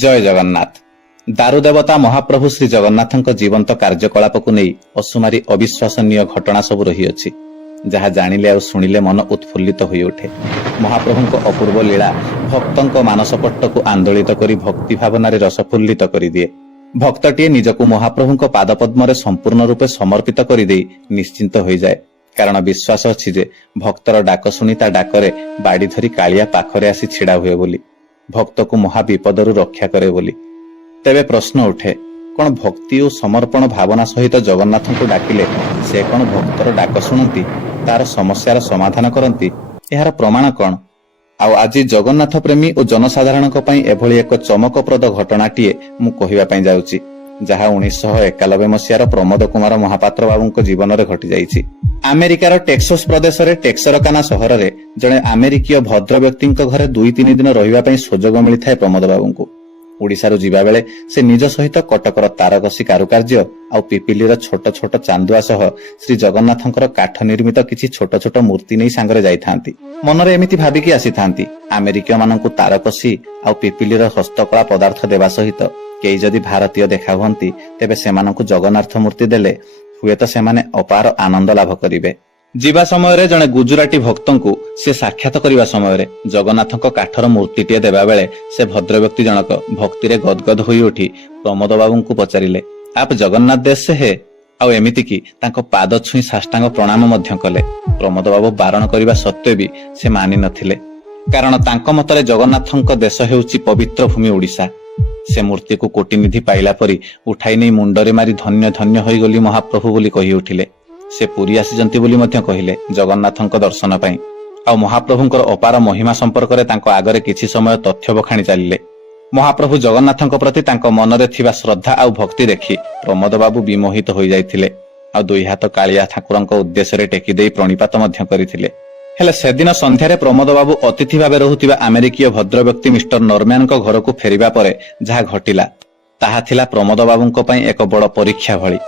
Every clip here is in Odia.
जय जगन्नाथ। दारू देवता महाप्रभु श्री जगन्नाथଙ୍କ जीवंत कार्यकलापକୁ ନେଇ ଅସୁମାରୀ ଅବିଶ୍ୱାସନୀୟ ଘଟଣା ସବୁ ରହିଅଛି, ଯାହା ଜାଣିଲେ ଆଉ ଶୁଣିଲେ ମନ ଉତ୍ଫୁଲ୍ଲିତ ହୋଇଉଠେ। ମହାପ୍ରଭୁଙ୍କ ଅପୂର୍ବ ଲୀଳା ଭକ୍ତଙ୍କ ମାନସପଟ୍ଟକୁ ଆନ୍ଦୋଳିତ କରି ଭକ୍ତି ଭାବନାରେ ରସଫୁଲ୍ଲିତ କରିଦିଏ। ଭକ୍ତଟିଏ ନିଜକୁ ମହାପ୍ରଭୁଙ୍କ ପାଦପଦ୍ମରେ ସମ୍ପୂର୍ଣ୍ଣ ରୂପେ ସମର୍ପିତ କରିଦେଇ ନିଶ୍ଚିନ୍ତ ହୋଇଯାଏ, କାରଣ ବିଶ୍ୱାସ ଅଛି ଯେ ଭକ୍ତର ଡାକ ଶୁଣି ତା ଡାକରେ ବାଡ଼ି ଧରି କାଳିଆ ପାଖରେ ଆସି ଛିଡ଼ା ହୁଏ ବୋଲି, ଭକ୍ତକୁ ମହାବିପଦରୁ ରକ୍ଷା କରେ ବୋଲି। ତେବେ ପ୍ରଶ୍ନ ଉଠେ, କଣ ଭକ୍ତି ଓ ସମର୍ପଣ ଭାବନା ସହିତ ଜଗନ୍ନାଥଙ୍କୁ ଡାକିଲେ ସେ କଣ ଭକ୍ତର ଡାକ ଶୁଣନ୍ତି, ତାର ସମସ୍ୟାର ସମାଧାନ କରନ୍ତି? ଏହାର ପ୍ରମାଣ କଣ? ଆଉ ଆଜି ଜଗନ୍ନାଥ ପ୍ରେମୀ ଓ ଜନସାଧାରଣଙ୍କ ପାଇଁ ଏଭଳି ଏକ ଚମକପ୍ରଦ ଘଟଣାଟିଏ ମୁଁ କହିବା ପାଇଁ ଯାଉଛି, ଯାହା 1991 ମସିହାର ପ୍ରମୋଦ କୁମାର ମହାପାତ୍ର ବାବୁଙ୍କ ଜୀବନରେ ଘଟିଯାଇଛି। ଆମେରିକାର ଟେକ୍ସାସ ପ୍ରଦେଶରେ ଟେକ୍ସରକାନା ସହରରେ ଜଣେ ଆମେରିକୀୟ ଭଦ୍ର ବ୍ୟକ୍ତିଙ୍କ ଘରେ 2-3 ଦିନ ରହିବା ପାଇଁ ସୁଯୋଗ ମିଳିଥାଏ ପ୍ରମୋଦ ବାବୁଙ୍କୁ। ଓଡ଼ିଶାରୁ ଯିବା ବେଳେ ସେ ନିଜ ସହିତ କଟକର ତାରକସି କାରୁକାର୍ଯ୍ୟ ଆଉ ପିପିଲିର ଛୋଟ ଛୋଟ ଚାନ୍ଦୁଆ ସହ ଶ୍ରୀ ଜଗନ୍ନାଥଙ୍କର କାଠ ନିର୍ମିତ କିଛି ଛୋଟ ଛୋଟ ମୂର୍ତ୍ତି ନେଇ ସାଙ୍ଗରେ ଯାଇଥାନ୍ତି। ମନରେ ଏମିତି ଭାବିକି ଆସିଥାନ୍ତି, ଆମେରିକୀୟ ମାନଙ୍କୁ ତାରକସି ଆଉ ପିପିଲିର ହସ୍ତକଳା ପଦାର୍ଥ ଦେବା ସହିତ କେହି ଯଦି ଭାରତୀୟ ଦେଖା ହୁଅନ୍ତି, ତେବେ ସେମାନଙ୍କୁ ଜଗନ୍ନାଥ ମୂର୍ତ୍ତି ଦେଲେ ହୁଏତ ସେମାନେ ଅପାର ଆନନ୍ଦ ଲାଭ କରିବେ। ଯିବା ସମୟରେ ଜଣେ ଗୁଜୁରାଟୀ ଭକ୍ତଙ୍କୁ ସେ ସାକ୍ଷାତ କରିବା ସମୟରେ ଜଗନ୍ନାଥଙ୍କ କାଠର ମୂର୍ତ୍ତିଟିଏ ଦେବା ବେଳେ ସେ ଭଦ୍ରବ୍ୟକ୍ତି ଜଣକ ଭକ୍ତିରେ ଗଦଗଦ ହୋଇ ଉଠି ପ୍ରମୋଦ ବାବୁଙ୍କୁ ପଚାରିଲେ, ଆପ ଜଗନ୍ନାଥ ଦେଶ ସେ ହେ? ଆଉ ଏମିତିକି ତାଙ୍କ ପାଦ ଛୁଇଁ ସାଷ୍ଟାଙ୍ଗ ପ୍ରଣାମ ମଧ୍ୟ କଲେ। ପ୍ରମୋଦ ବାବୁ ବାରଣ କରିବା ସତ୍ତ୍ୱେ ବି ସେ ମାନି ନଥିଲେ, କାରଣ ତାଙ୍କ ମତରେ ଜଗନ୍ନାଥଙ୍କ ଦେଶ ହେଉଛି ପବିତ୍ର ଭୂମି ଓଡ଼ିଶା। ସେ ମୂର୍ତ୍ତିକୁ କୋଟିନିଧି ପାଇଲା ପରି ଉଠାଇ ନେଇ ମୁଣ୍ଡରେ ମାରି ଧନ୍ୟ ଧନ୍ୟ ହୋଇଗଲି ମହାପ୍ରଭୁ ବୋଲି କହି ଉଠିଲେ। ସେ ପୁରୀ ଆସିଛନ୍ତି ବୋଲି ମଧ୍ୟ କହିଲେ ଜଗନ୍ନାଥଙ୍କ ଦର୍ଶନ ପାଇଁ, ଆଉ ମହାପ୍ରଭୁଙ୍କର ଅପାର ମହିମା ସମ୍ପର୍କରେ ତାଙ୍କ ଆଗରେ କିଛି ସମୟ ତଥ୍ୟ ବଖାଣି ଚାଲିଲେ। ମହାପ୍ରଭୁ ଜଗନ୍ନାଥଙ୍କ ପ୍ରତି ତାଙ୍କ ମନରେ ଥିବା ଶ୍ରଦ୍ଧା ଆଉ ଭକ୍ତି ଦେଖି ପ୍ରମୋଦ ବାବୁ ବିମୋହିତ ହୋଇଯାଇଥିଲେ, ଆଉ 2 ହାତ କାଳିଆ ଠାକୁରଙ୍କ ଉଦ୍ଦେଶ୍ୟରେ ଟେକି ଦେଇ ପ୍ରଣିପାତ ମଧ୍ୟ କରିଥିଲେ। ହେଲେ ସେଦିନ ସନ୍ଧ୍ୟାରେ ପ୍ରମୋଦ ବାବୁ ଅତିଥି ଭାବେ ରହୁଥିବା ଆମେରିକୀୟ ଭଦ୍ରବ୍ୟକ୍ତି ମିଷ୍ଟର ନରମ୍ୟାନଙ୍କ ଘରକୁ ଫେରିବା ପରେ ଯାହା ଘଟିଲା, ତାହା ଥିଲା ପ୍ରମୋଦ ବାବୁଙ୍କ ପାଇଁ ଏକ ବଡ଼ ପରୀକ୍ଷା ଭଳି।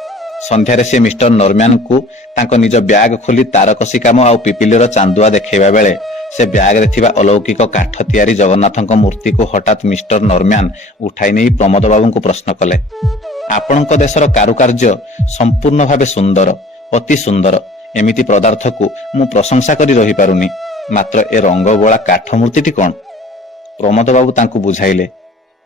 ସନ୍ଧ୍ୟାରେ ସେ ମିଷ୍ଟର ନରମ୍ୟାନଙ୍କୁ ତାଙ୍କ ନିଜ ବ୍ୟାଗ ଖୋଲି ତାରକସି କାମ ଆଉ ପିପିଲିର ଚାନ୍ଦୁଆ ଦେଖାଇବା ବେଳେ ସେ ବ୍ୟାଗରେ ଥିବା ଅଲୌକିକ କାଠ ତିଆରି ଜଗନ୍ନାଥଙ୍କ ମୂର୍ତ୍ତିକୁ ହଠାତ୍ ମିଷ୍ଟର ନରମ୍ୟାନ ଉଠାଇ ନେଇ ପ୍ରମୋଦ ବାବୁଙ୍କୁ ପ୍ରଶ୍ନ କଲେ, ଆପଣଙ୍କ ଦେଶର କାରୁକାର୍ଯ୍ୟ ସମ୍ପୂର୍ଣ୍ଣ ଭାବେ ସୁନ୍ଦର, ଅତି ସୁନ୍ଦର। ଏମିତି ପଦାର୍ଥକୁ ମୁଁ ପ୍ରଶଂସା କରି ରହିପାରୁନି, ମାତ୍ର ଏ ରଙ୍ଗବୋଳା କାଠ ମୂର୍ତ୍ତିଟି କଣ? ପ୍ରମୋଦ ବାବୁ ତାଙ୍କୁ ବୁଝାଇଲେ,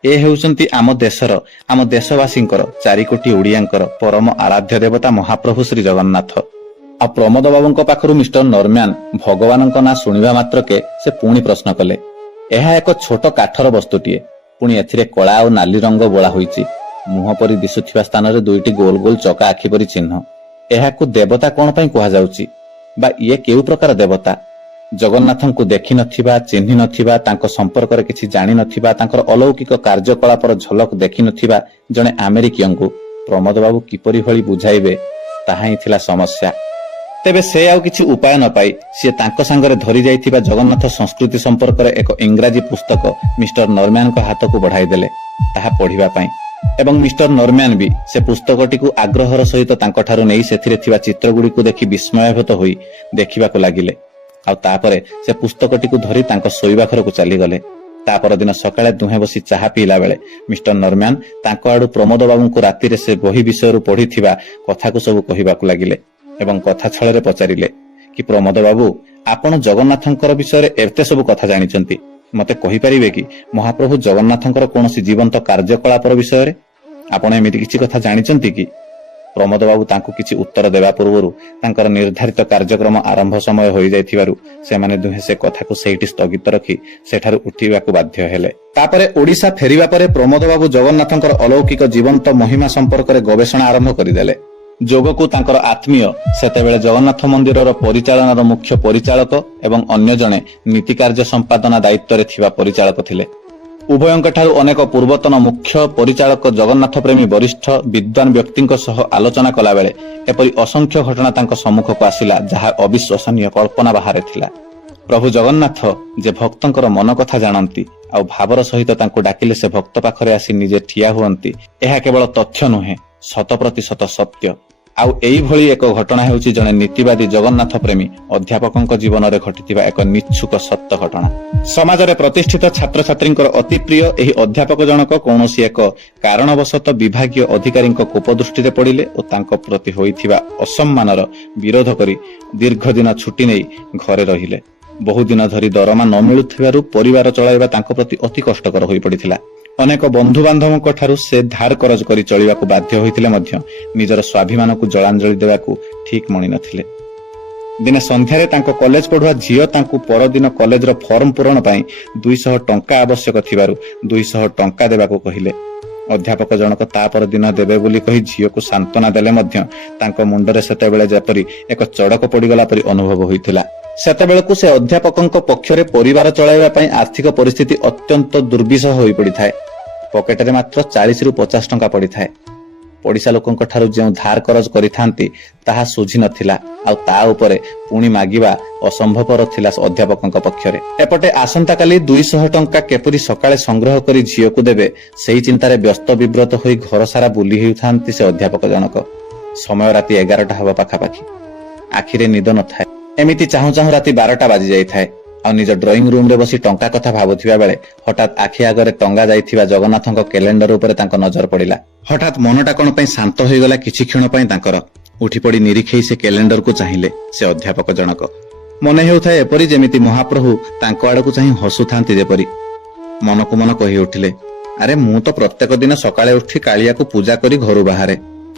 ଏ ହେଉଛନ୍ତି ଆମ ଦେଶର, ଆମ ଦେଶବାସୀଙ୍କର, 4 କୋଟି ଓଡ଼ିଆଙ୍କର ପରମ ଆରାଧ୍ୟ ଦେବତା ମହାପ୍ରଭୁ ଶ୍ରୀ ଜଗନ୍ନାଥ। ଆଉ ପ୍ରମୋଦ ବାବୁଙ୍କ ପାଖରୁ ମିଷ୍ଟର ନରମ୍ୟାନ ଭଗବାନଙ୍କ ନାଁ ଶୁଣିବା ମାତ୍ରକେ ସେ ପୁଣି ପ୍ରଶ୍ନ କଲେ, ଏହା ଏକ ଛୋଟ କାଠର ବସ୍ତୁଟିଏ, ପୁଣି ଏଥିରେ କଳା ଆଉ ନାଲି ରଙ୍ଗ ବୋଳା ହୋଇଛି। ମୁହଁ ପରି ଦିଶୁଥିବା ସ୍ଥାନରେ 2ଟି ଗୋଲ ଗୋଲ ଚକା ଆଖି ପରି ଚିହ୍ନ। ଏହାକୁ ଦେବତା କଣ ପାଇଁ କୁହାଯାଉଛି, ବା ଇଏ କେଉଁ ପ୍ରକାର ଦେବତା? ଜଗନ୍ନାଥଙ୍କୁ ଦେଖିନଥିବା, ଚିହ୍ନି ନଥିବା, ତାଙ୍କ ସମ୍ପର୍କରେ କିଛି ଜାଣିନଥିବା, ତାଙ୍କର ଅଲୌକିକ କାର୍ଯ୍ୟକଳାପର ଝଲକ ଦେଖିନଥିବା ଜଣେ ଆମେରିକୀୟଙ୍କୁ ପ୍ରମୋଦ ବାବୁ କିପରି ଭଳି ବୁଝାଇବେ, ତାହା ହିଁ ଥିଲା ସମସ୍ୟା। ତେବେ ସେ ଆଉ କିଛି ଉପାୟ ନ ପାଇ ସିଏ ତାଙ୍କ ସାଙ୍ଗରେ ଧରି ଯାଇଥିବା ଜଗନ୍ନାଥ ସଂସ୍କୃତି ସମ୍ପର୍କରେ ଏକ ଇଂରାଜୀ ପୁସ୍ତକ ମିଷ୍ଟର ନରମ୍ୟାନଙ୍କ ହାତକୁ ବଢାଇ ଦେଲେ ତାହା ପଢିବା ପାଇଁ, ଏବଂ ମିଷ୍ଟର ନରମ୍ୟାନ ବି ସେ ପୁସ୍ତକଟିକୁ ଆଗ୍ରହର ସହିତ ତାଙ୍କଠାରୁ ନେଇ ସେଥିରେ ଥିବା ଚିତ୍ରଗୁଡ଼ିକୁ ଦେଖି ବିସ୍ମୟାଭୂତ ହୋଇ ଦେଖିବାକୁ ଲାଗିଲେ। ଆଉ ତାପରେ ସେ ପୁସ୍ତକଟିକୁ ଧରି ତାଙ୍କ ଶୋଇବା ଘରକୁ ଚାଲିଗଲେ। ତା ପରଦିନ ସକାଳେ ଦୁହେଁ ବସି ଚାହା ପିଇଲା ବେଳେ ମିଷ୍ଟର ନରମ୍ୟାନ ତାଙ୍କ ଆଡୁ ପ୍ରମୋଦ ବାବୁଙ୍କୁ ରାତିରେ ସେ ବହି ବିଷୟରୁ ପଢିଥିବା କଥାକୁ ସବୁ କହିବାକୁ ଲାଗିଲେ, ଏବଂ କଥା ଛଳରେ ପଚାରିଲେ କି ପ୍ରମୋଦ ବାବୁ, ଆପଣ ଜଗନ୍ନାଥଙ୍କର ବିଷୟରେ ଏତେ ସବୁ କଥା ଜାଣିଛନ୍ତି, ମତେ କହିପାରିବେ କି ମହାପ୍ରଭୁ ଜଗନ୍ନାଥଙ୍କର କୌଣସି ଜୀବନ୍ତ କାର୍ଯ୍ୟକଳାପର ବିଷୟରେ? ଆପଣ ଏମିତି କିଛି କଥା ଜାଣିଛନ୍ତି କି? ପ୍ରମୋଦ ବାବୁ ତାଙ୍କୁ କିଛି ଉତ୍ତର ଦେବା ପୂର୍ବରୁ ତାଙ୍କର ନିର୍ଦ୍ଧାରିତ କାର୍ଯ୍ୟକ୍ରମ ଆରମ୍ଭ ସମୟ ହୋଇଯାଇଥିବାରୁ ସେମାନେ ଦୁହେଁ ସେ କଥାକୁ ସେଇଠି ସ୍ଥଗିତ ରଖି ସେଠାରୁ ଉଠିବାକୁ ବାଧ୍ୟ ହେଲେ। ତାପରେ ଓଡ଼ିଶା ଫେରିବା ପରେ ପ୍ରମୋଦ ବାବୁ ଜଗନ୍ନାଥଙ୍କର ଅଲୌକିକ ଜୀବନ୍ତ ମହିମା ସମ୍ପର୍କରେ ଗବେଷଣା ଆରମ୍ଭ କରିଦେଲେ। ଯୋଗକୁ ତାଙ୍କର ଆତ୍ମୀୟ, ସେତେବେଳେ ଜଗନ୍ନାଥ ମନ୍ଦିରର ପରିଚାଳନାର ମୁଖ୍ୟ ପରିଚାଳକ ଏବଂ ଅନ୍ୟ ଜଣେ ନୀତି କାର୍ଯ୍ୟ ସମ୍ପାଦନା ଦାୟିତ୍ୱରେ ଥିବା ପରିଚାଳକ ଥିଲେ। ଉଭୟଙ୍କଠାରୁ ଅନେକ ପୂର୍ବତନ ମୁଖ୍ୟ ପରିଚାଳକ ଜଗନ୍ନାଥ ପ୍ରେମୀ ବରିଷ୍ଠ ବିଦ୍ୱାନ ବ୍ୟକ୍ତିଙ୍କ ସହ ଆଲୋଚନା କଲାବେଳେ ଏପରି ଅସଂଖ୍ୟ ଘଟଣା ତାଙ୍କ ସମ୍ମୁଖକୁ ଆସିଲା, ଯାହା ଅବିଶ୍ୱସନୀୟ, କଳ୍ପନା ବାହାରେ ଥିଲା। ପ୍ରଭୁ ଜଗନ୍ନାଥ ଯେ ଭକ୍ତଙ୍କର ମନ କଥା ଜାଣନ୍ତି, ଆଉ ଭାବର ସହିତ ତାଙ୍କୁ ଡାକିଲେ ସେ ଭକ୍ତ ପାଖରେ ଆସି ନିଜେ ଠିଆ ହୁଅନ୍ତି, ଏହା କେବଳ ତଥ୍ୟ ନୁହେଁ, 100% ସତ୍ୟ। ଆଉ ଏଇଭଳି ଏକ ଘଟଣା ହେଉଛି ଜଣେ ନୀତିବାଦୀ ଜଗନ୍ନାଥ ପ୍ରେମୀ ଅଧ୍ୟାପକଙ୍କ ଜୀବନରେ ଘଟିଥିବା ଏକ ନିଚ୍ଛୁକ ସତ୍ୟ ଘଟଣା। ସମାଜରେ ପ୍ରତିଷ୍ଠିତ ଛାତ୍ରଛାତ୍ରୀଙ୍କର ଅତି ପ୍ରିୟ ଏହି ଅଧ୍ୟାପକ ଜଣକ କୌଣସି ଏକ କାରଣବଶତଃ ବିଭାଗୀୟ ଅଧିକାରୀଙ୍କ କୋପ ଦୃଷ୍ଟିରେ ପଡ଼ିଲେ ଓ ତାଙ୍କ ପ୍ରତି ହୋଇଥିବା ଅସମ୍ମାନର ବିରୋଧ କରି ଦୀର୍ଘ ଦିନ ଛୁଟି ନେଇ ଘରେ ରହିଲେ। ବହୁଦିନ ଧରି ଦରମା ନ ମିଳୁଥିବାରୁ ପରିବାର ଚଳାଇବା ତାଙ୍କ ପ୍ରତି ଅତି କଷ୍ଟକର ହୋଇପଡ଼ିଥିଲା। ଅନେକ ବନ୍ଧୁବାନ୍ଧବଙ୍କ ଠାରୁ ସେ ଧାର କରଜ କରି ଚଳିବାକୁ ବାଧ୍ୟ ହୋଇଥିଲେ ମଧ୍ୟ ନିଜର ସ୍ୱାଭିମାନକୁ ଜଳାଞ୍ଜଳି ଦେବାକୁ ଠିକ୍ ମଣି ନଥିଲେ। ଦିନେ ସନ୍ଧ୍ୟାରେ ତାଙ୍କ କଲେଜ ପଢୁଆ ଝିଅ ତାଙ୍କୁ ପରଦିନ କଲେଜର ଫର୍ମ ପୂରଣ ପାଇଁ 200 ଟଙ୍କା ଆବଶ୍ୟକ ଥିବାରୁ 200 ଟଙ୍କା ଦେବାକୁ କହିଲେ। ଅଧ୍ୟାପକ ଜଣକ ତା ପରଦିନ ଦେବେ ବୋଲି କହି ଝିଅକୁ ସାନ୍ତ୍ୱନା ଦେଲେ ମଧ୍ୟ ତାଙ୍କ ମୁଣ୍ଡରେ ସେତେବେଳେ ଯେପରି ଏକ ଚଡ଼କ ପଡ଼ିଗଲା ପରି ଅନୁଭବ ହୋଇଥିଲା। ସେତେବେଳକୁ ସେ ଅଧ୍ୟାପକଙ୍କ ପକ୍ଷରେ ପରିବାର ଚଳାଇବା ପାଇଁ ଆର୍ଥିକ ପରିସ୍ଥିତି ଅତ୍ୟନ୍ତ ଦୁର୍ବିସହ ହୋଇପଡ଼ିଥାଏ। ପକେଟରେ ମାତ୍ର 40 ରୁ 50 ଟଙ୍କା ପଡ଼ିଥାଏ। ପଡ଼ିଶା ଲୋକଙ୍କ ଠାରୁ ଯେଉଁ ଧାର କରଜ କରିଥାନ୍ତି ତାହା ସୁଝି ନଥିଲା, ଆଉ ତା ଉପରେ ପୁଣି ମାଗିବା ଅସମ୍ଭବପର ଥିଲା ଅଧ୍ୟାପକଙ୍କ ପକ୍ଷରେ। ଏପଟେ ଆସନ୍ତାକାଲି 200 ଟଙ୍କା କିପରି ସକାଳେ ସଂଗ୍ରହ କରି ଝିଅକୁ ଦେବେ ସେହି ଚିନ୍ତାରେ ବ୍ୟସ୍ତ ବିବ୍ରତ ହୋଇ ଘର ସାରା ବୁଲି ହେଉଥାନ୍ତି ସେ ଅଧ୍ୟାପକ ଜଣକ। ସମୟ ରାତି 11ଟା ହେବ ପାଖାପାଖି। ଆଖିରେ ନିଦ ନଥାଏ। ଏମିତି ଚାହୁଁ ଚାହୁଁ ରାତି 12ଟା ବାଜି ଯାଇଥାଏ। ଆଉ ନିଜ ଡ୍ରଇଂ ରୁମରେ ବସି ଟଙ୍କା କଥା ଭାବୁଥିବା ବେଳେ ହଠାତ୍ ଆଖି ଆଗରେ ଟଙ୍ଗା ଯାଇଥିବା ଜଗନ୍ନାଥଙ୍କ କ୍ୟାଲେଣ୍ଡର ଉପରେ ତାଙ୍କ ନଜର ପଡ଼ିଲା। ହଠାତ୍ ମନଟା କଣ ପାଇଁ ଶାନ୍ତ ହୋଇଗଲା କିଛି କ୍ଷଣ ପାଇଁ ତାଙ୍କର। ଉଠିପଡ଼ି ନିରୀକ୍ଷେଇ ସେ କ୍ୟାଲେଣ୍ଡରକୁ ଚାହିଁଲେ ସେ ଅଧ୍ୟାପକ ଜଣକ। ମନେ ହେଉଥାଏ ଏପରି ଯେମିତି ମହାପ୍ରଭୁ ତାଙ୍କ ଆଡକୁ ଚାହିଁ ହସୁଥାନ୍ତି ଯେପରି। ମନକୁ ମନ କହି ଉଠିଲେ, ଆରେ ମୁଁ ତ ପ୍ରତ୍ୟେକ ଦିନ ସକାଳେ ଉଠି କାଳିଆକୁ ପୂଜା କରି ଘରୁ ବାହାରେ,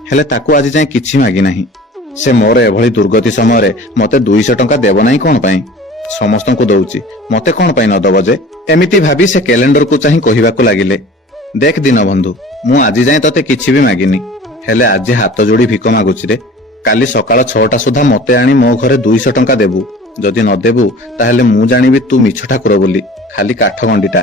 ହେଲେ ତାକୁ ଆଜି ଯାଏଁ କିଛି ମାଗି ନାହିଁ। ସେ ମୋର ଏଭଳି ଦୁର୍ଗତି ସମୟରେ ମତେ 200 ଟଙ୍କା ଦେବ ନାହିଁ କଣ ପାଇଁ? ସମସ୍ତଙ୍କୁ ଦଉଛି, ମତେ କଣ ପାଇଁ ନ ଦବ ଯେ? ଏମିତି ଭାବି ସେ କ୍ୟାଲେଣ୍ଡରକୁ ଚାହିଁ କହିବାକୁ ଲାଗିଲେ, ଦେଖ ଦୀନବନ୍ଧୁ, ମୁଁ ଆଜି ଯାଏଁ ତତେ କିଛି ବି ମାଗିନି, ହେଲେ ଆଜି ହାତ ଯୋଡ଼ି ଭିକ ମାଗୁଛି ରେ। କାଲି ସକାଳ 6ଟା ସୁଦ୍ଧା ମତେ ଆଣି ମୋ ଘରେ 200 ଟଙ୍କା ଦେବୁ। ଯଦି ନ ଦେବୁ ତାହେଲେ ମୁଁ ଜାଣିବି ତୁ ମିଛ ଠାକୁର ବୋଲି, ଖାଲି କାଠ ଗଣ୍ଡିଟା।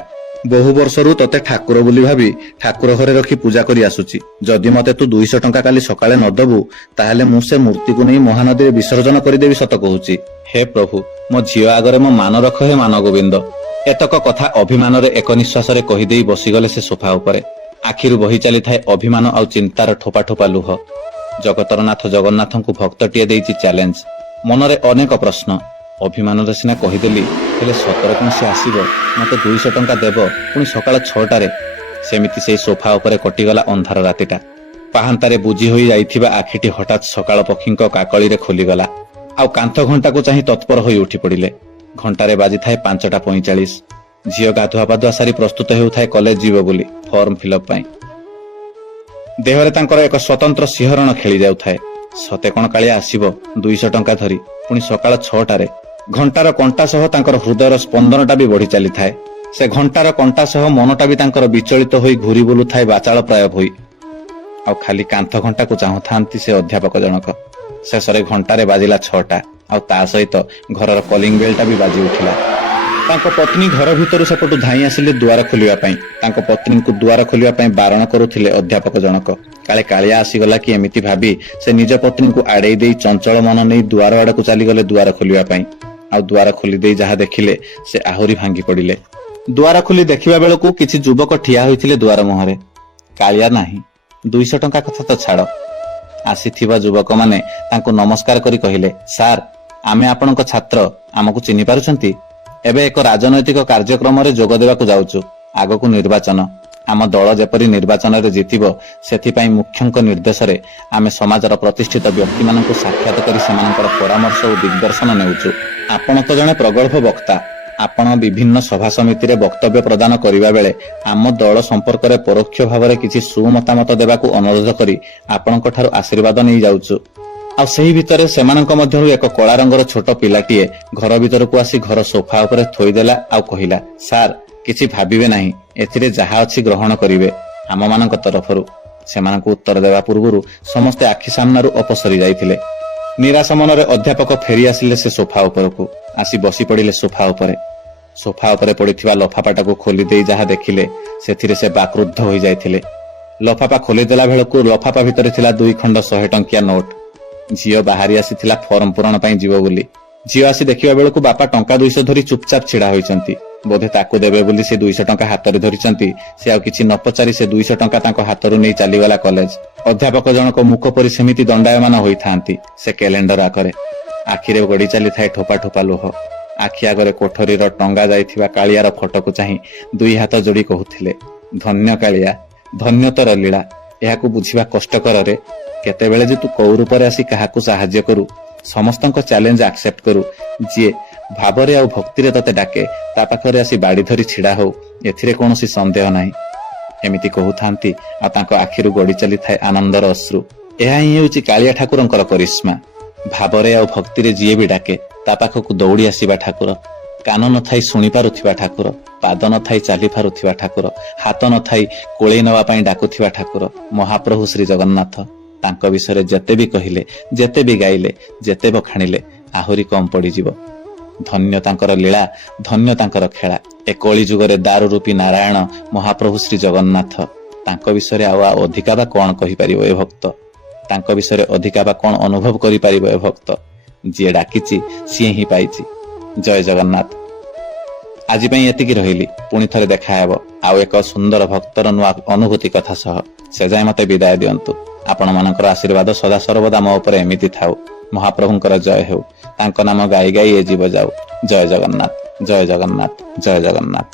ବହୁ ବର୍ଷରୁ ତତେ ଠାକୁର ବୋଲି ଭାବି ଠାକୁର ଘରେ ରଖି ପୂଜା କରି ଆସୁଛି। ଯଦି ମତେ ତୁ 200 ଟଙ୍କା କାଲି ସକାଳେ ନ ଦବୁ ତାହେଲେ ମୁଁ ସେ ମୂର୍ତ୍ତିକୁ ନେଇ ମହାନଦୀରେ ବିସର୍ଜନ କରିଦେବି ସତ କହୁଛି। ହେ ପ୍ରଭୁ, ମୋ ଝିଅ ଆଗରେ ମୋ ମାନ ରଖ ହେ ମାନଗୋବିନ୍ଦ। ଏତକ କଥା ଅଭିମାନରେ ଏକ ନିଶ୍ୱାସରେ କହିଦେଇ ବସିଗଲେ ସେ ସୋଫା ଉପରେ। ଆଖିରୁ ବହି ଚାଲିଥାଏ ଅଭିମାନ ଆଉ ଚିନ୍ତାର ଠୋପା ଠୋପା ଲୁହ। ଜଗତର ନାଥ ଜଗନ୍ନାଥଙ୍କୁ ଭକ୍ତଟିଏ ଦେଇଛି ଚ୍ୟାଲେଞ୍ଜ। ମନରେ ଅନେକ ପ୍ରଶ୍ନ। ଅଭିମାନରେ ସିନା କହିଦେଲି, ହେଲେ ସତରେ କଣ ସେ ଆସିବ, ମତେ 200 ଟଙ୍କା ଦେବ, ପୁଣି ସକାଳ 6ଟାରେ? ସେମିତି ସେଇ ସୋଫା ଉପରେ କଟିଗଲା ଅନ୍ଧାର ରାତିଟା। ପାହାନ୍ତାରେ ବୁଜି ହୋଇ ଯାଇଥିବା ଆଖିଟି ହଠାତ୍ ସକାଳ ପକ୍ଷୀଙ୍କ କାକଳିରେ ଖୋଲିଗଲା। ଆଉ କାନ୍ଥ ଘଣ୍ଟାକୁ ଚାହିଁ ତତ୍ପର ହୋଇ ଉଠି ପଡ଼ିଲେ। ଘଣ୍ଟାରେ ବାଜିଥାଏ 5ଟା 45। ଝିଅ ଗାଧୁଆ ପାଧୁଆ ସାରି ପ୍ରସ୍ତୁତ ହେଉଥାଏ କଲେଜ ଯିବ ବୋଲି ଫର୍ମ ଫିଲଅପ ପାଇଁ। ଦେହରେ ତାଙ୍କର ଏକ ସ୍ୱତନ୍ତ୍ର ଶିହରଣ ଖେଳି ଯାଉଥାଏ। ସତେ କଣ କାଳିଆ ଆସିବ 200 ଟଙ୍କା ଧରି, ପୁଣି ସକାଳ 6ଟାରେ? ଘଣ୍ଟାର କଣ୍ଟା ସହ ତାଙ୍କର ହୃଦୟର ସ୍ପନ୍ଦନଟା ବି ବଢି ଚାଲିଥାଏ। ସେ ଘଣ୍ଟାର କଣ୍ଟା ସହ ମନଟା ବି ତାଙ୍କର ବିଚଳିତ ହୋଇ ଘୁରି ବୁଲୁଥାଏ ବାଚାଳ ପ୍ରାୟ ହୋଇ। ଆଉ ଖାଲି କାନ୍ଥ ଘଣ୍ଟାକୁ ଚାହୁଁଥାନ୍ତି ସେ ଅଧ୍ୟାପକ ଜଣକ। ଶେଷରେ ଘଣ୍ଟାରେ ବାଜିଲା 6ଟା, ଆଉ ତା ସହିତ ଘରର କଲିଂ ବେଲଟା ବି ବାଜି ଉଠିଲା। ତାଙ୍କ ପତ୍ନୀ ଘର ଭିତରୁ ସେପଟୁ ଧାଇଁ ଆସିଲେ ଦୁଆର ଖୋଲିବା ପାଇଁ। ତାଙ୍କ ପତ୍ନୀଙ୍କୁ ଦୁଆର ଖୋଲିବା ପାଇଁ ବାରଣ କରୁଥିଲେ ଅଧ୍ୟାପକ ଜଣକ। କାଳେ କାଳିଆ ଆସିଗଲା କି ଏମିତି ଭାବି ସେ ନିଜ ପତ୍ନୀଙ୍କୁ ଆଡେଇ ଦେଇ ଚଞ୍ଚଳ ମନ ନେଇ ଦୁଆର ଆଡକୁ ଚାଲିଗଲେ ଦୁଆର ଖୋଲିବା ପାଇଁ। ଆଉ ଦୁଆର ଖୋଲି ଦେଇ ଯାହା ଦେଖିଲେ ସେ ଆହୁରି ଭାଙ୍ଗି ପଡ଼ିଲେ। ଦୁଆର ଖୋଲି ଦେଖିବା ବେଳକୁ କିଛି ଯୁବକ ଠିଆ ହୋଇଥିଲେ ଦୁଆର ମୁହଁରେ। କାଳିଆ ନାହିଁ। 200 ଟଙ୍କା କଥା ତ ଛାଡ଼। ଆସିଥିବା ଯୁବକମାନେ ତାଙ୍କୁ ନମସ୍କାର କରି କହିଲେ, ସାର୍, ଆମେ ଆପଣଙ୍କ ଛାତ୍ର, ଆମକୁ ଚିହ୍ନି ପାରୁଛନ୍ତି? ଏବେ ଏକ ରାଜନୈତିକ କାର୍ଯ୍ୟକ୍ରମରେ ଯୋଗ ଦେବାକୁ ଯାଉଛୁ। ଆଗକୁ ନିର୍ବାଚନ। ଆମ ଦଳ ଯେପରି ନିର୍ବାଚନରେ ଜିତିବ ସେଥିପାଇଁ ମୁଖ୍ୟଙ୍କ ନିର୍ଦ୍ଦେଶରେ ଆମେ ସମାଜର ପ୍ରତିଷ୍ଠିତ ବ୍ୟକ୍ତିମାନଙ୍କୁ ସାକ୍ଷାତ କରି ସେମାନଙ୍କର ପରାମର୍ଶ ଓ ଦିଗ୍ଦର୍ଶନ ନେଉଛୁ। ଆପଣ ତ ଜଣେ ପ୍ରଗଳ୍ଭ ବକ୍ତା। ଆପଣ ବିଭିନ୍ନ ସଭା ସମିତିରେ ବକ୍ତବ୍ୟ ପ୍ରଦାନ କରିବା ବେଳେ ଆମ ଦଳ ସମ୍ପର୍କରେ ପରୋକ୍ଷ ଭାବରେ କିଛି ସୁମତାମତ ଦେବାକୁ ଅନୁରୋଧ କରି ଆପଣଙ୍କ ଠାରୁ ଆଶୀର୍ବାଦ ନେଇ ଯାଉଛୁ। ଆଉ ସେହି ଭିତରେ ସେମାନଙ୍କ ମଧ୍ୟରୁ ଏକ କଳା ରଙ୍ଗର ଛୋଟ ପିଲାଟିଏ ଘର ଭିତରକୁ ଆସି ଘର ସୋଫା ଉପରେ ଥୋଇଦେଲା ଆଉ କହିଲା, ସାର୍, କିଛି ଭାବିବେ ନାହିଁ, ଏଥିରେ ଯାହା ଅଛି ଗ୍ରହଣ କରିବେ ଆମମାନଙ୍କ ତରଫରୁ। ସେମାନଙ୍କୁ ଉତ୍ତର ଦେବା ପୂର୍ବରୁ ସମସ୍ତେ ଆଖି ସାମ୍ନାରୁ ଅପସରି ଯାଇଥିଲେ। ନିରାଶ ମନରେ ଅଧ୍ୟାପକ ଫେରି ଆସିଲେ ସେ ସୋଫା ଉପରକୁ। ଆସି ବସି ପଡ଼ିଲେ ସୋଫା ଉପରେ। ସୋଫା ଉପରେ ପଡ଼ିଥିବା ଲଫାପାଟାକୁ ଖୋଲି ଦେଇ ଯାହା ଦେଖିଲେ ସେଥିରେ ସେ ବାକ୍ରୁଦ୍ଧ ହୋଇଯାଇଥିଲେ। ଲଫାପା ଖୋଲିଦେଲା ବେଳକୁ ଲଫାପା ଭିତରେ ଥିଲା 2 ଖଣ୍ଡ 100 ଟଙ୍କିଆ ନୋଟ। ଝିଅ ବାହାରି ଆସିଥିଲା ଫର୍ମ ପୂରଣ ପାଇଁ ଯିବ ବୋଲି। ଝିଅ ଆସି ଦେଖିବା ବେଳକୁ ବାପା ଟଙ୍କା 200 ଧରି ଚୁପଚାପ ଛିଡା ହୋଇଛନ୍ତି। ବୋଧେ ତାକୁ ଦେବେ ବୋଲି ସେ 200 ଟଙ୍କା ହାତରେ ଧରିଛନ୍ତି। ସେ ଆଉ କିଛି ନ ପଚାରି ସେ 200 ଟଙ୍କା ତାଙ୍କ ହାତରୁ ନେଇ ଚାଲିଗଲା କଲେଜ। ଅଧ୍ୟାପକ ଜଣକ ମୁଖ ପରି ସେମିତି ଦଣ୍ଡାୟମାନ ହୋଇଥାନ୍ତି। ସେ କ୍ୟାଲେଣ୍ଡର ଆଗରେ ଆଖିରେ ଗଡ଼ି ଚାଲିଥାଏ ଠୋପା ଠୋପା ଲୁହ। ଆଖି ଆଗରେ କୋଠରୀର ଟଙ୍ଗା ଯାଇଥିବା କାଳିଆର ଫଟୋକୁ ଚାହିଁ 2 ହାତ ଯୋଡ଼ି କହୁଥିଲେ, ଧନ୍ୟ କାଳିଆ, ଧନ୍ୟ ତୋର ଲୀଳା। ଏହାକୁ ବୁଝିବା କଷ୍ଟକରରେ। କେତେବେଳେ ଯେ ତୁ କୋଉ ରୂପରେ ଆସି କାହାକୁ ସାହାଯ୍ୟ କରୁ, ସମସ୍ତଙ୍କ ଚ୍ୟାଲେଞ୍ଜ ଆକ୍ସେପ୍ଟ କରୁ, ଯିଏ ଭାବରେ ଆଉ ଭକ୍ତିରେ ତତେ ଡାକେ ତା ପାଖରେ ଆସି ବାଡ଼ି ଧରି ଛିଡ଼ା ହଉ, ଏଥିରେ କୌଣସି ସନ୍ଦେହ ନାହିଁ। ଏମିତି କହୁଥାନ୍ତି ଆଉ ତାଙ୍କ ଆଖିରୁ ଗଡ଼ି ଚାଲିଥାଏ ଆନନ୍ଦର ଅଶ୍ରୁ। ଏହା ହିଁ ହେଉଛି କାଳିଆ ଠାକୁରଙ୍କର କରିସ୍ମା। ଭାବରେ ଆଉ ଭକ୍ତିରେ ଯିଏ ବି ଡାକେ ତା ପାଖକୁ ଦୌଡ଼ି ଆସିବା ଠାକୁର। କାନ ନଥାଇ ଶୁଣି ପାରୁଥିବା ଠାକୁର, ପାଦ ନଥାଇ ଚାଲି ପାରୁଥିବା ଠାକୁର, ହାତ ନଥାଇ କୋଳେଇ ନେବା ପାଇଁ ଡାକୁଥିବା ଠାକୁର ମହାପ୍ରଭୁ ଶ୍ରୀ ଜଗନ୍ନାଥ। ତାଙ୍କ ବିଷୟରେ ଯେତେ ବି କହିଲେ, ଯେତେ ବି ଗାଇଲେ, ଯେତେ ବଖାଣିଲେ ଆହୁରି କମ୍ ପଡ଼ିଯିବ। ଧନ୍ୟ ତାଙ୍କର ଲୀଳା, ଧନ୍ୟ ତାଙ୍କର ଖେଳା। ଏ କଳି ଯୁଗରେ ଦାରୁ ରୂପୀ ନାରାୟଣ ମହାପ୍ରଭୁ ଶ୍ରୀ ଜଗନ୍ନାଥ। ତାଙ୍କ ବିଷୟରେ ଆଉ ଅଧିକା ବା କଣ କହିପାରିବ ଏ ଭକ୍ତ? ତାଙ୍କ ବିଷୟରେ ଅଧିକା ବା କଣ ଅନୁଭବ କରିପାରିବ ଏ ଭକ୍ତ? ଯିଏ ଡାକିଛି ସିଏ ହିଁ ପାଇଛି। ଜୟ ଜଗନ୍ନାଥ। ଆଜି ପାଇଁ ଏତିକି ରହିଲି। ପୁଣି ଥରେ ଦେଖା ହେବ ଆଉ ଏକ ସୁନ୍ଦର ଭକ୍ତର ନୂଆ ଅନୁଭୂତି କଥା ସହ। ସେ ଯାଏ ମତେ ବିଦାୟ ଦିଅନ୍ତୁ। ଆପଣମାନଙ୍କର ଆଶୀର୍ବାଦ ସଦା ସର୍ବଦା ମୋ ଉପରେ ଏମିତି ଥାଉ। ମହାପ୍ରଭୁଙ୍କର ଜୟ ହେଉ। ତାଙ୍କ ନାମ ଗାଇ ଗାଇ ଏ ଜୀବ ଯାଉ। ଜୟ ଜଗନ୍ନାଥ, ଜୟ ଜଗନ୍ନାଥ, ଜୟ ଜଗନ୍ନାଥ।